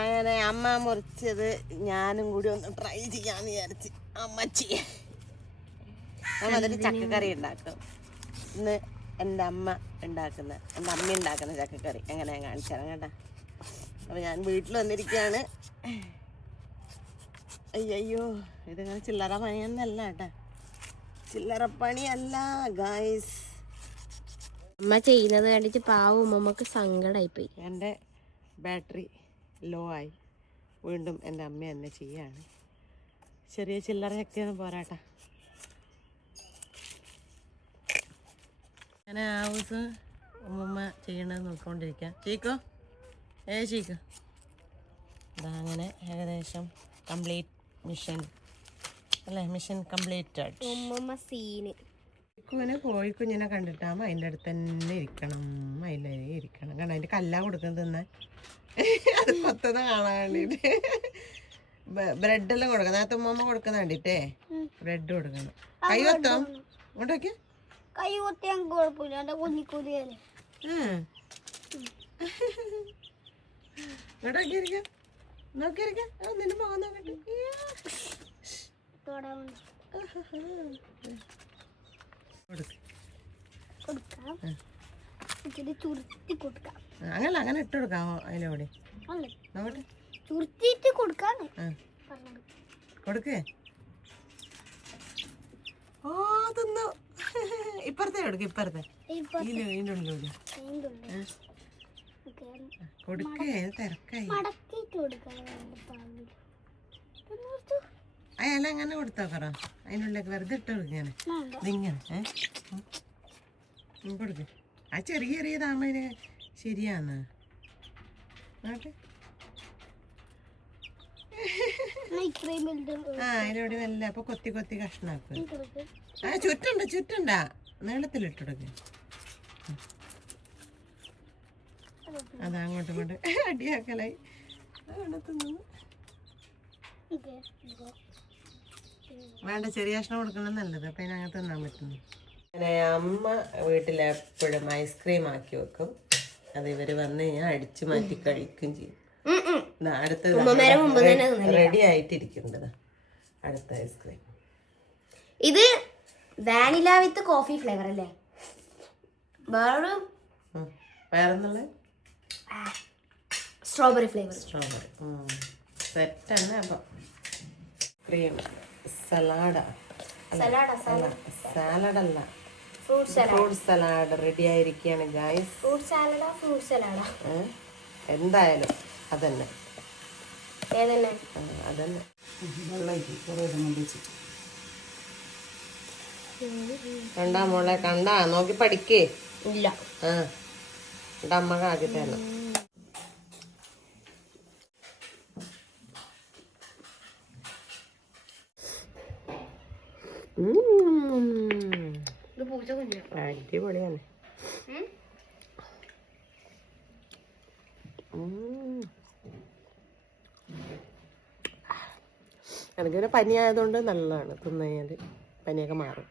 അങ്ങനെ അമ്മ മുറിച്ചത് ഞാനും കൂടി ഒന്ന് ട്രൈ ചെയ്യാന്ന് വിചാരിച്ച്. അമ്മച്ചി. അമ്മ അതിന് ചക്കക്കറി ഉണ്ടാക്കും. ഇന്ന് എന്റെ അമ്മ ഉണ്ടാക്കുന്ന എന്റെ അമ്മ ഉണ്ടാക്കുന്ന ചക്കക്കറി. എങ്ങനെ ഞാൻ കാണിച്ചു തരാം അപ്പൊ അപ്പോൾ ഞാൻ വീട്ടിൽ വന്നിരിക്കുകയാണ്. അയ്യോ ഇതിങ്ങനെ ചില്ലറ പണിയൊന്നല്ല കേട്ടാ. ചില്ലറ പണിയല്ല ഗായ്സ് അമ്മ ചെയ്യുന്നത് കണ്ടിട്ട് പാവം ഉമ്മക്ക് സങ്കടമായിപ്പോയി പോയി എന്റെ ബാറ്ററി ലോ ആയി. വീണ്ടും എന്റെ അമ്മ എന്നെ ചെയ്യാണ്. ചെറിയ ചില്ലറ ശക്തിയൊന്നും പോരാട്ട. അങ്ങനെ ആ ഹൗസ് ഉമ്മമ്മ ചെയ്യണത് നോക്കിക്കൊണ്ടിരിക്കാം. ചീക്കോ ഏ ചീക്കോ അതങ്ങനെ അങ്ങനെ ഏകദേശം കംപ്ലീറ്റ് മിഷൻ. അല്ലേ? Mission completed. ഉമ്മമ്മ സീന്. കുഞ്ഞിനെ കോഴിക്കുഞ്ഞിനെ കണ്ടിട്ടാകുമ്പോൾ അതിന്റെ അടുത്ത് തന്നെ ഇരിക്കണം. അതിന്റെ ഇരിക്കണം. കാരണം അതിന്റെ കല്ലാ കൊടുക്കുന്നത് തിന്നാൻ. അത് കൊത്തത് കാണാൻ വേണ്ടിയിട്ട് ബ്രെഡെല്ലാം കൊടുക്കണം. നേരത്തെ ഉമ്മ കൊടുക്കുന്ന വേണ്ടിട്ടേ ബ്രെഡ് കൊടുക്കണം. കൈ കൊത്തോ? ഇങ്ങോട്ടൊക്കെ കൈ കുഴപ്പമില്ല. നോക്കിയിരിക്കാം നിന്റെ മുഖം നോക്കട്ടെ കൊടുക്കാം ഇച്ചിരി ചുരുത്തി കൊടുക്കാം. അങ്ങനെ അങ്ങനെ ഇട്ട് കൊടുക്കാമോ അതിലൂടെ ആ. പറഞ്ഞത് കൊടുക്കേ. ഓ തിന്നു. ഇപ്പുറത്തെ കൊടുക്ക ഇപ്പുറത്തെ. കൊടുക്കേ. തിരക്കായി. അയാൾ അങ്ങനെ കൊടുത്തോക്കറോ അതിനുള്ളിലേക്ക് വെറുതെ ഇട്ട് കൊടുക്കാനെ. ഇതിങ്ങനെ ഏ? കൊടുക്ക്. ആ ചെറിയ ചെറിയ താമര ശരിയാന്ന്. ആ അതിനോട് നല്ല അപ്പൊ കൊത്തി കൊത്തി കഷ്ണാക്ക്. ആ ചുറ്റണ്ട ചുറ്റണ്ട. നീളത്തിലിട്ടെടുക്ക് അതാ അങ്ങോട്ടും ഇങ്ങോട്ട് അടിയാക്കലായി. വേണ്ട ചെറിയ കഷ്ണം കൊടുക്കണം നല്ലത്. അപ്പൊ അതിനകത്ത് തിന്നാൻ പറ്റുന്നു. അങ്ങനെ അമ്മ വീട്ടിൽ എപ്പോഴും ഐസ്ക്രീം ആക്കി വെക്കും. അത് ഇവർ വന്ന് കഴിഞ്ഞാൽ അടിച്ചു മാറ്റി കഴിക്കും ചെയ്യും. അടുത്ത റെഡി ആയിട്ടിരിക്കുന്നത്. അടുത്ത ഐസ്ക്രീം ഇത് വാനില വിത്ത് കോഫി ഫ്ലേവർ അല്ലേ? വേറെന്നുള്ള സ്ട്രോബെറി ഫ്ലേവർ സ്ട്രോബെറി സെറ്റ് തന്നെ അപ്പം. ക്രീം സലാഡ സലാഡാ അല്ല അല്ല ഫ്രൂട്ട് സലാഡ് റെഡി ആയിരിക്കുകയാണ് ഗായ്സ് ഫ്രൂട്ട് സാലഡാ ഫ്രൂട്ട് സലാഡാ എന്തായാലും അതന്നെ. ഏതന്നെ? അതന്നെ. കണ്ടാ മോളെ കണ്ടാ? നോക്കി പഠിക്കേ. ഇല്ല. ആ എന്നിട്ട് അമ്മയ്ക്ക് ആക്കി തരണം. ഉം. ഇത് പൂച്ച അടിപൊളിയാണ്. എനിക്കൊരു പനിയായതുകൊണ്ട് നല്ലതാണ് തിന്നു കഴിഞ്ഞാൽ പനിയൊക്കെ മാറും.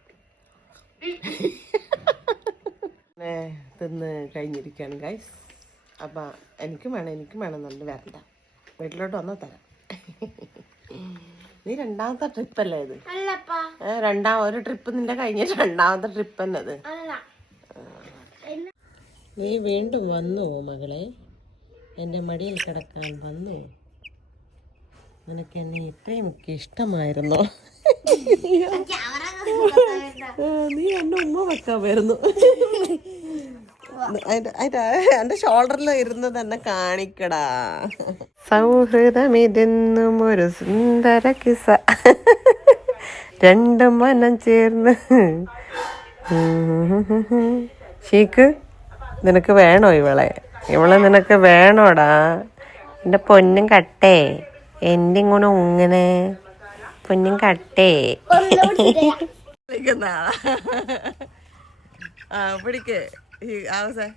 തിന്ന് കഴിഞ്ഞിരിക്കുകയാണ് ഗൈസ് അപ്പം എനിക്കും വേണം എനിക്കും വേണം നല്ല വരണ്ട. വീട്ടിലോട്ട് വന്നാൽ തരാം. നീ രണ്ടാമത്തെ ട്രിപ്പ് അല്ലേ ഇത്? രണ്ടാം ഒരു ട്രിപ്പ് നിന്റെ കഴിഞ്ഞ രണ്ടാമത്തെ ട്രിപ്പ് തന്നെ അത് നീ വീണ്ടും വന്നു മകളെ? എന്റെ മടിയിൽ കിടക്കാൻ വന്നു? നിനക്ക് എന്നെ ഇത്രയും ഒക്കെ ഇഷ്ടമായിരുന്നോ? നീ എന്നെ ഉമ്മ വെക്കാൻ വരുന്നു എന്റെ ഷോൾഡറിൽ ഇരുന്ന് തന്നെ കാണിക്കടാ. സൗഹൃദം ഇതെന്നും ഒരു സുന്ദര കിസ. രണ്ട് മനം ചേർന്ന്. ഷീക്ക് നിനക്ക് വേണോ ഇവളെ? ഇവളെ നിനക്ക് വേണോടാ. എന്റെ പൊന്നും കട്ടേ. എന്റെ ഇങ്ങനെ ഉങ്ങനെ. പൊന്നും കട്ടേ. വിളിക്കുന്ന ആളാ. He, I was like,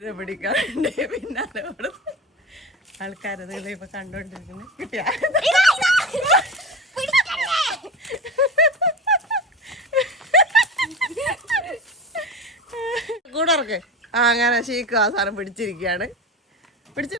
ഇത് പിടിക്കാറുണ്ട് പിന്നാലെ കൊടുത്ത് ആൾക്കാരത് ഇപ്പൊ കണ്ടോണ്ടിരിക്കുന്നു. കിട്ടിയ കൂടെ ഇറക്ക് ആ അങ്ങനെ ശീക്കും ആ സാധനം പിടിച്ചിരിക്കുകയാണ്. പിടിച്ച